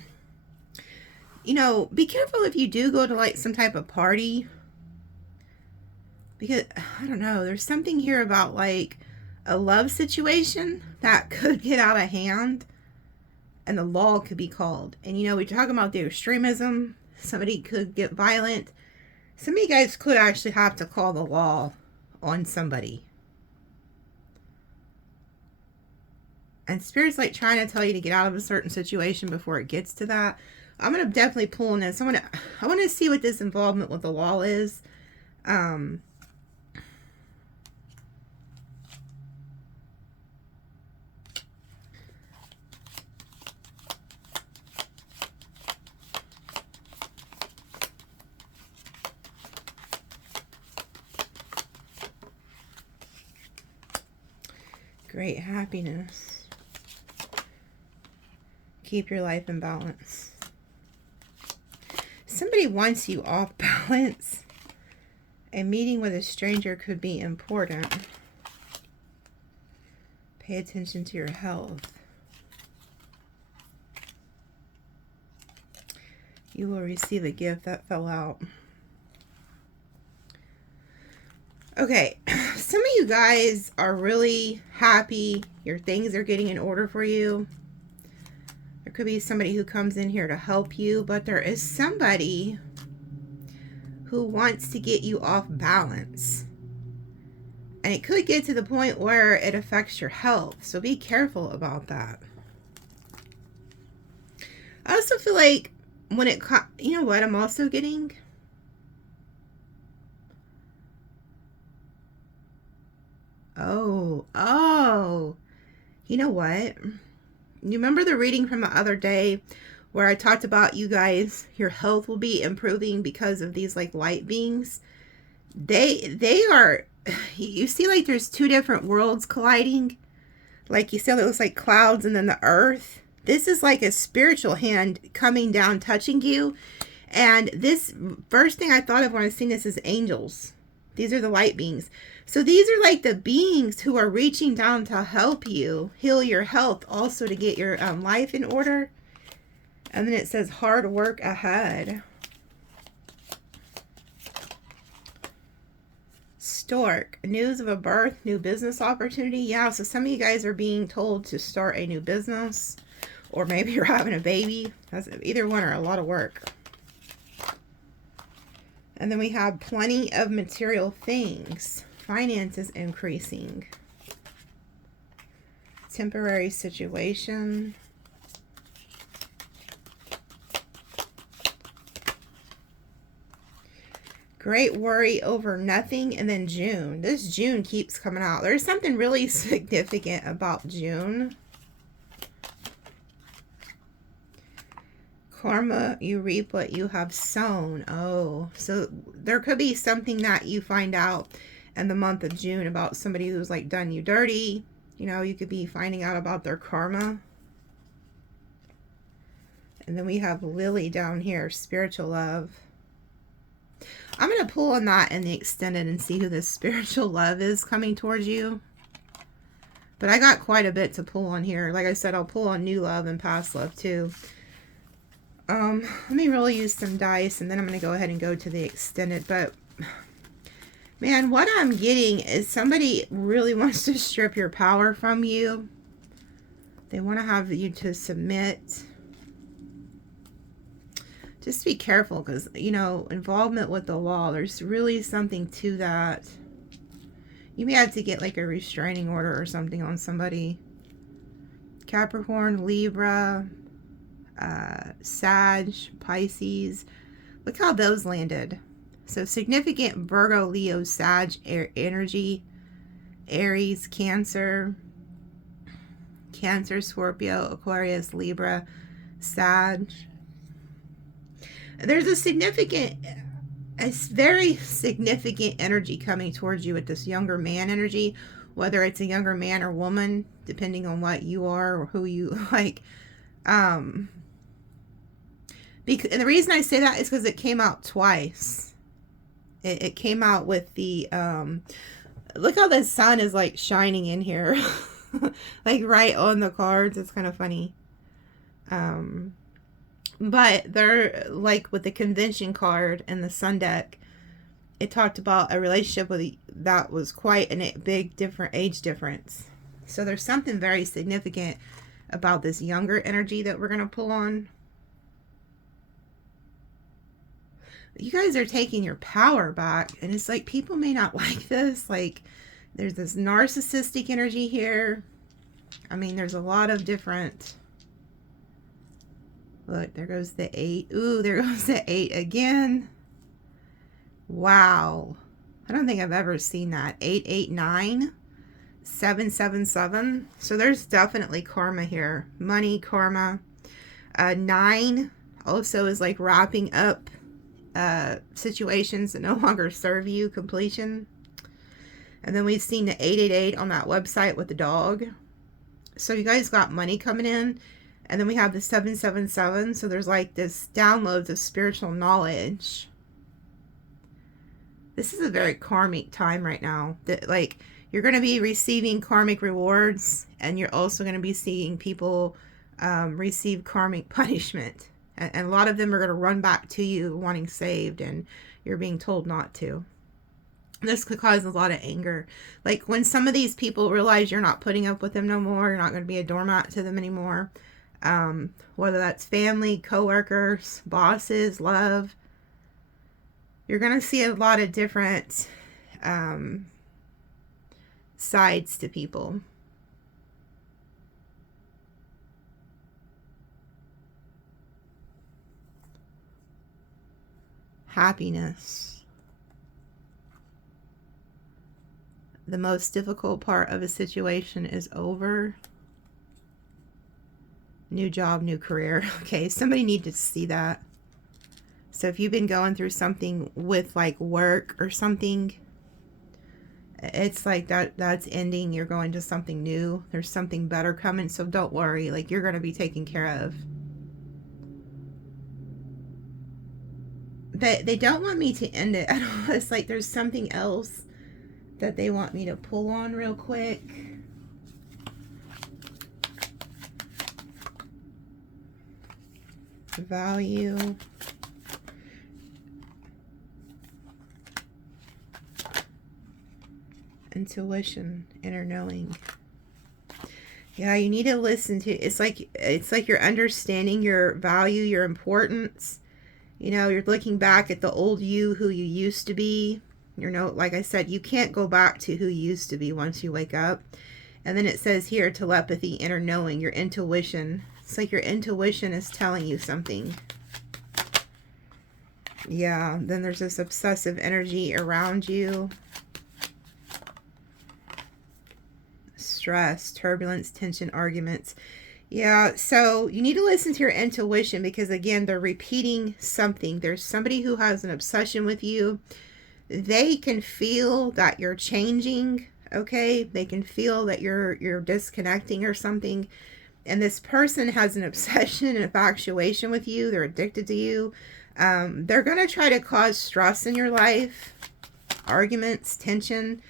know, be careful if you do go to like some type of party. Because, I don't know, there's something here about like a love situation that could get out of hand, and the law could be called. And you know, we're talking about the extremism. Somebody could get violent. Some of you guys could actually have to call the law on somebody. And Spirit's like trying to tell you to get out of a certain situation before it gets to that. I'm going to definitely pull on this. I want to see what this involvement with the law is. Great happiness. Keep your life in balance. Somebody wants you off balance. A meeting with a stranger could be important. Pay attention to your health. You will receive a gift. That fell out. Okay, some of you guys are really happy. Your things are getting in order for you. There could be somebody who comes in here to help you, but there is somebody who wants to get you off balance. And it could get to the point where it affects your health. So be careful about that. I also feel like when it, you know what I'm also getting? Oh, you know what? You remember the reading from the other day where I talked about you guys, your health will be improving because of these like light beings? They are, you see like there's two different worlds colliding. Like you see, it looks like clouds and then the earth. This is like a spiritual hand coming down, touching you. And this first thing I thought of when I seen this is angels. These are the light beings. So these are like the beings who are reaching down to help you heal your health, also to get your life in order. And then it says hard work ahead. Stork, news of a birth, new business opportunity. Yeah, so some of you guys are being told to start a new business, or maybe you're having a baby. That's either one or a lot of work. And then we have plenty of material things. Finances increasing. Temporary situation. Great worry over nothing. And then June. This June keeps coming out. There's something really significant about June. Karma, you reap what you have sown. Oh, so there could be something that you find out in the month of June about somebody who's like done you dirty. You know, you could be finding out about their karma. And then we have Lily down here, spiritual love. I'm going to pull on that in the extended and see who this spiritual love is coming towards you. But I got quite a bit to pull on here. Like I said, I'll pull on new love and past love too. Let me really use some dice, and then I'm going to go ahead and go to the extended. But man, what I'm getting is somebody really wants to strip your power from you. They want to have you to submit. Just be careful, because, you know, involvement with the law, there's really something to that. You may have to get like a restraining order or something on somebody. Capricorn, Libra, Sag, Pisces. Look how those landed. So significant Virgo, Leo, Sag energy. Aries, Cancer, Scorpio, Aquarius, Libra, Sag. There's a very significant energy coming towards you with this younger man energy, whether it's a younger man or woman, depending on what you are or who you like. And the reason I say that is because it came out twice. It came out with the, look how the sun is like shining in here, like right on the cards. It's kind of funny. But they're like with the convention card and the sun deck, it talked about a relationship that was quite a big different age difference. So there's something very significant about this younger energy that we're going to pull on. You guys are taking your power back, and it's like people may not like this. Like there's this narcissistic energy here. I mean, there's a lot of different. Look, there goes the 8. Ooh, there goes the 8 again. Wow. I don't think I've ever seen that. 889, 777. So there's definitely karma here. Money, karma. 9 also is like wrapping up situations that no longer serve you, completion. And then we've seen the 888 on that website with the dog. So you guys got money coming in. And then we have the 777. So there's like this downloads of spiritual knowledge. This is a very karmic time right now. That like You're going to be receiving karmic rewards, and you're also going to be seeing people receive karmic punishment. And a lot of them are going to run back to you wanting saved, and you're being told not to. This could cause a lot of anger. Like when some of these people realize you're not putting up with them no more, you're not going to be a doormat to them anymore. Whether that's family, coworkers, bosses, love. You're going to see a lot of different sides to people. Happiness. The most difficult part of a situation is over. New job, new career. Okay, somebody needs to see that. So if you've been going through something with like work or something, it's like that's ending. You're going to something new. There's something better coming. So don't worry. Like you're going to be taken care of. They don't want me to end it at all. It's like there's something else that they want me to pull on real quick. Value. Intuition, inner knowing. Yeah, you need to listen to, it's like you're understanding your value, your importance. You know, you're looking back at the old you, who you used to be. You know, like I said, you can't go back to who you used to be once you wake up. And then it says here, telepathy, inner knowing, your intuition. It's like your intuition is telling you something. Yeah, then there's this obsessive energy around you. Stress, turbulence, tension, arguments. Yeah, so you need to listen to your intuition because, again, they're repeating something. There's somebody who has an obsession with you. They can feel that you're changing, okay? They can feel that you're disconnecting or something. And this person has an obsession and infatuation with you. They're addicted to you. They're going to try to cause stress in your life, arguments, tension.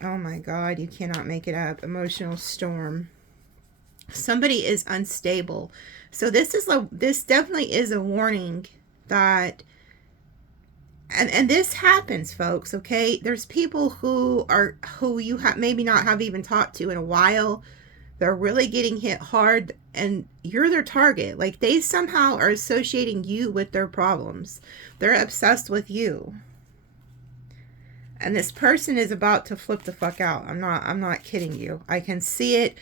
Oh my God, you cannot make it up. Emotional storm. Somebody is unstable. So this definitely is a warning that, and this happens, folks, okay? There's people who you maybe not have even talked to in a while. They're really getting hit hard and you're their target. Like they somehow are associating you with their problems. They're obsessed with you. And this person is about to flip the fuck out. I'm not kidding you. I can see it.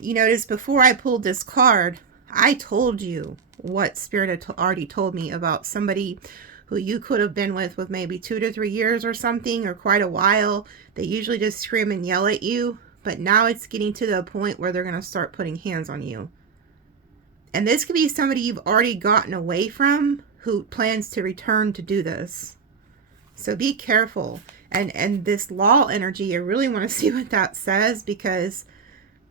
You notice before I pulled this card, I told you what Spirit had already told me about somebody who you could have been with maybe 2 to 3 years or something, or quite a while. They usually just scream and yell at you. But now it's getting to the point where they're going to start putting hands on you. And this could be somebody you've already gotten away from who plans to return to do this. So be careful. And this law energy, I really want to see what that says because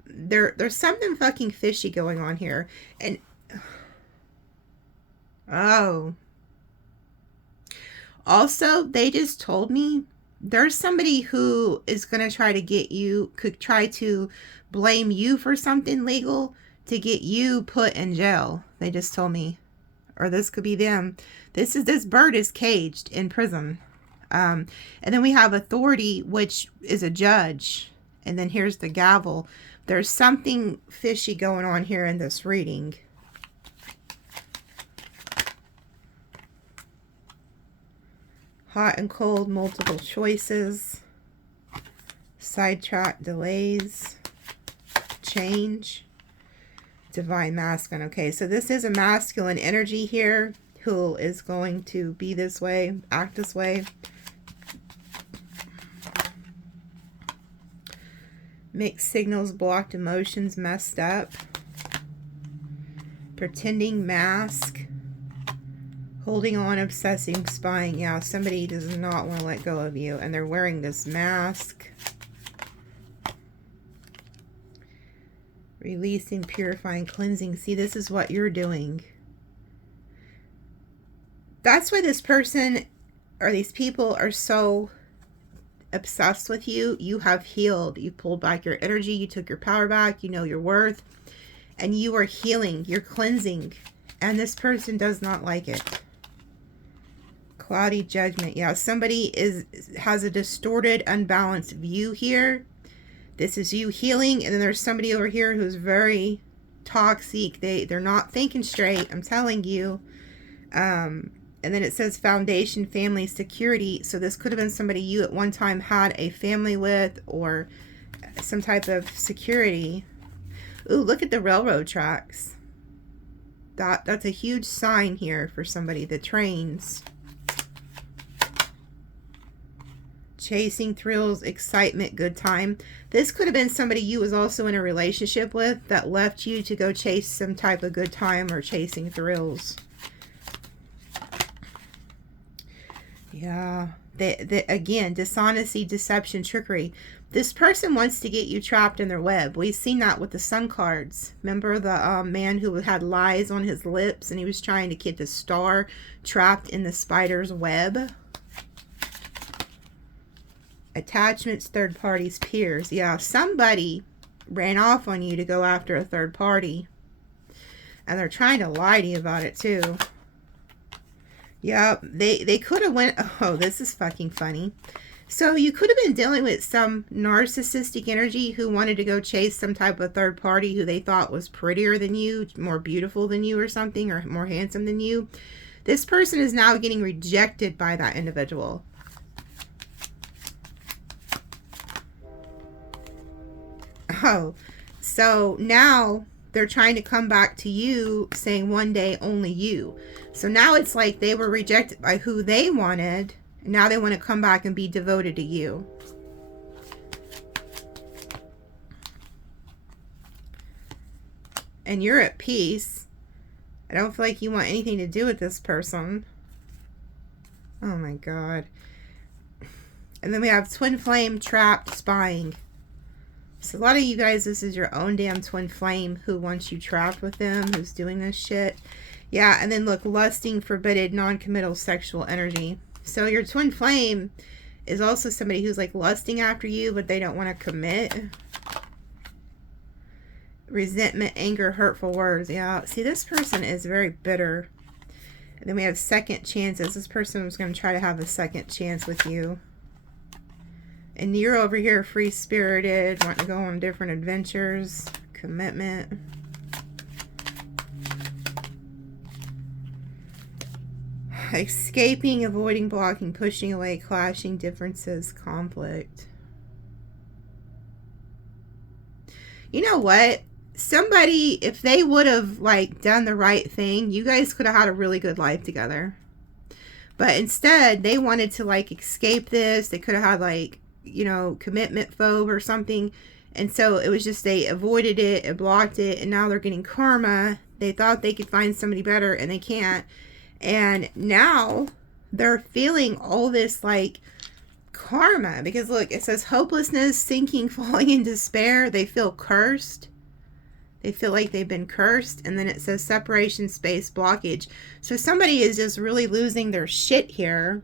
there's something fucking fishy going on here. And oh. Also, they just told me there's somebody who is going to try to get you, could try to blame you for something legal to get you put in jail. They just told me. Or this could be them. This bird is caged in prison. And then we have authority, which is a judge. And then here's the gavel. There's something fishy going on here in this reading. Hot and cold, multiple choices. Sidetrack, delays. Change. Divine masculine. Okay, so this is a masculine energy here who is going to be this way, act this way. Mixed signals, blocked emotions, messed up. Pretending, mask. Holding on, obsessing, spying. Yeah, somebody does not want to let go of you. And they're wearing this mask. Releasing, purifying, cleansing. See, this is what you're doing. That's why this person or these people are so obsessed with you, you have healed. You pulled back your energy. You took your power back. You know your worth. And you are healing. You're cleansing. And this person does not like it. Cloudy judgment. Yeah, somebody has a distorted, unbalanced view here. This is you healing. And then there's somebody over here who's very toxic. They're not thinking straight. I'm telling you. And then it says foundation, family, security. So this could have been somebody you at one time had a family with, or some type of security. Ooh, look at the railroad tracks. That's a huge sign here for somebody. The trains. Chasing thrills, excitement, good time. This could have been somebody you was also in a relationship with that left you to go chase some type of good time or chasing thrills. Yeah. Again, dishonesty, deception, trickery. This person wants to get you trapped in their web. We've seen that with the sun cards. Remember the man who had lies on his lips and he was trying to get the star trapped in the spider's web? Attachments, third parties, peers. Yeah, somebody ran off on you to go after a third party. And they're trying to lie to you about it too. Yeah, they could have went... Oh, this is fucking funny. So you could have been dealing with some narcissistic energy who wanted to go chase some type of third party who they thought was prettier than you, more beautiful than you or something, or more handsome than you. This person is now getting rejected by that individual. Oh, so now they're trying to come back to you saying one day only you. So now it's like they were rejected by who they wanted. And now they want to come back and be devoted to you. And you're at peace. I don't feel like you want anything to do with this person. Oh my God. And then we have twin flame, trapped, spying. So a lot of you guys, this is your own damn twin flame who wants you trapped with them, who's doing this shit. Yeah, and then look, lusting, forbidden, non-committal sexual energy. So your twin flame is also somebody who's like lusting after you, but they don't want to commit. Resentment, anger, hurtful words. Yeah, see, this person is very bitter. And then we have second chances. This person was going to try to have a second chance with you. And you're over here free-spirited, wanting to go on different adventures. Commitment. Escaping, avoiding, blocking, pushing away, clashing, differences, conflict. You know what? Somebody, if they would have like done the right thing, you guys could have had a really good life together. But instead, they wanted to like escape this. They could have had like, you know, commitment phobe or something. And so it was just they avoided it and blocked it. And now they're getting karma. They thought they could find somebody better and they can't. And now they're feeling all this like karma. Because look, it says hopelessness, sinking, falling in despair. They feel cursed. They feel like they've been cursed. And then it says separation, space, blockage. So somebody is just really losing their shit here.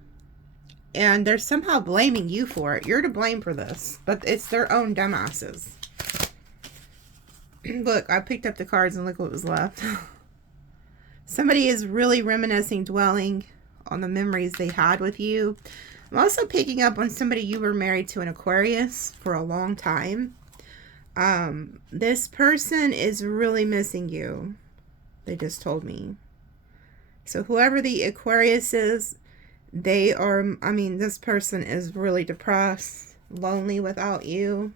And they're somehow blaming you for it. You're to blame for this. But it's their own dumbasses. Look, I picked up the cards and look what was left. Somebody is really reminiscing, dwelling on the memories they had with you. I'm also picking up on somebody you were married to, an Aquarius, for a long time. This person is really missing you. They just told me. So whoever the Aquarius is, they are, I mean, this person is really depressed, lonely without you.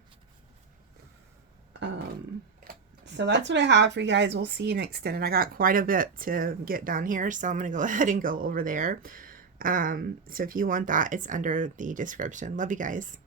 So that's what I have for you guys. We'll see you next time. And I got quite a bit to get done here, so I'm going to go ahead and go over there. So if you want that, it's under the description. Love you guys.